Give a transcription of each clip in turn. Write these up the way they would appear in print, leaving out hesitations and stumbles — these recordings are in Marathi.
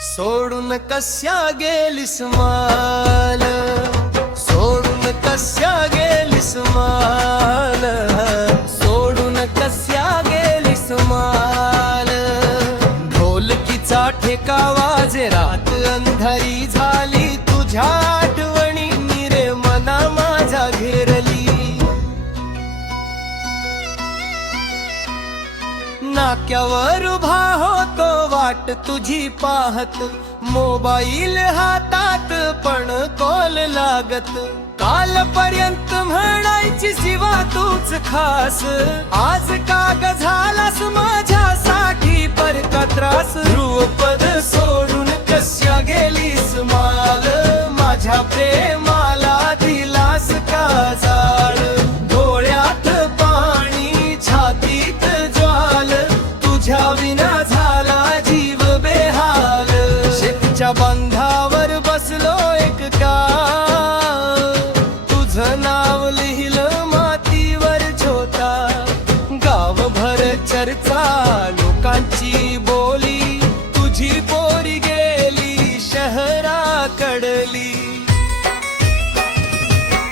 सोडून कस्या गेलीस माल, सोडून कस्या गेलीस माल, सोडून कस्या गेलीस माल. ढोलकीचा ठेका वाजे रात अंधारी झाली, तुझ्या आठवणी रे मना माझ्या घेरली. नाक्यावर उभा होतो वाट तुझी पाहत, मोबाईल हातात पण कॉल लागत. कालपर्यंत म्हणायची शिवा तूच खास, आज काग झालास माझ्यासाठी परका त्रास. ध्रुवपद सोडून कश्या गेलीस माल, माझ्या प्रेमाला दिलास का जाळ. डोळ्यात पाणी छातीत ज्वाल, तुझ्या विना झाला जीव बेहाल. शेतीच्या बंधावर बसलो एकटा, तुझं नाव लिहिलं मातीवर छोटा. गावभर चर्चा लोकांची बोली, तुझी पोरी गेली शहराकडली.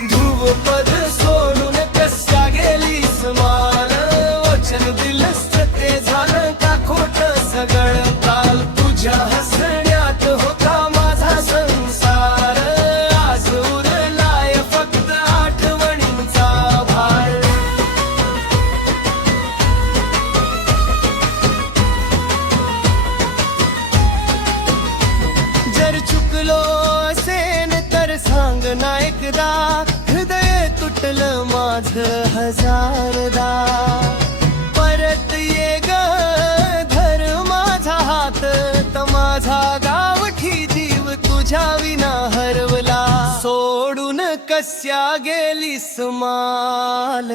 ध्रुवपद सोडून कस्या गेलीस माल, वचन दिलंस ते झालं का खोट सगळं काल. तुझ्या हसण्यात होता माझा संसार, आज उरलाय फक्त आठवणींचा भार. जर चुकलो असेन तर सांग ना एकदा, हृदय तुटलं माझं हजारदा. परत ये ग धर माझा हात, तर माझा गावठी जीव तुझ्या विना हरवला. सोडून कस्या गेलीस माल,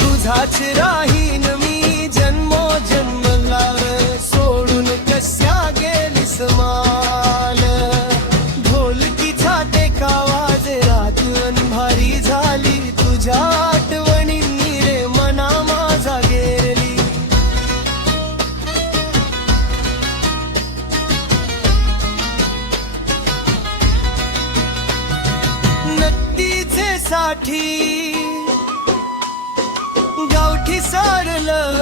तुझाच राहीन मी जन्मोजन्मला. सोडून कस्या गेलीस माल, ढोलकीचा टेका वाजे रात अंधारी झाली. तुझ्या आठवणी रे मना माझा गेरली. नक्कीचे साठी गावठी सारलं,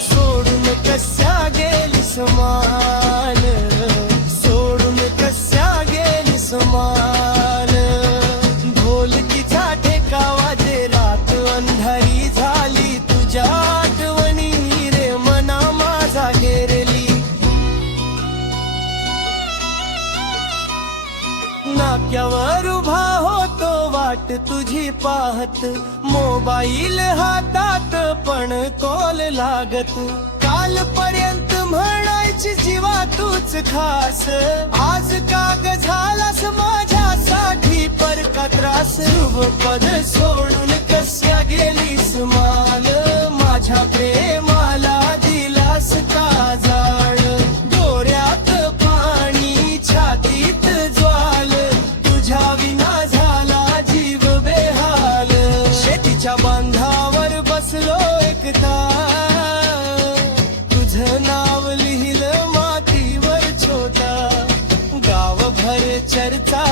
सोडून कस्या गेलीस माल, सोडून कस्या गेलीस माल. ढोलकीचा ठेका वाजे रात अंधारी झाली. तुझ्या आठवणी रे मना माझा घेरली. नाक्यावर उभा होतो वाट तुझी पाहत, मोबाईल हातात पण कॉल लागत. कालपर्यंत म्हणायची जीवा तूच खास, आज काग झालास माझ्यासाठी परका त्रास. ध्रुवपद सोडून कस्या गेलीस माल, माझ्या प्रेमाला दिलास का जाळ. डोळ्यात पाणी छातीत ज्वाल, तुझ्या विना झाला जीव बेहाल. शेतीच्या बांधावर बसलो एकटा, तुझं नाव लिहिलं मातीवर छोटा. गावभर चर्चा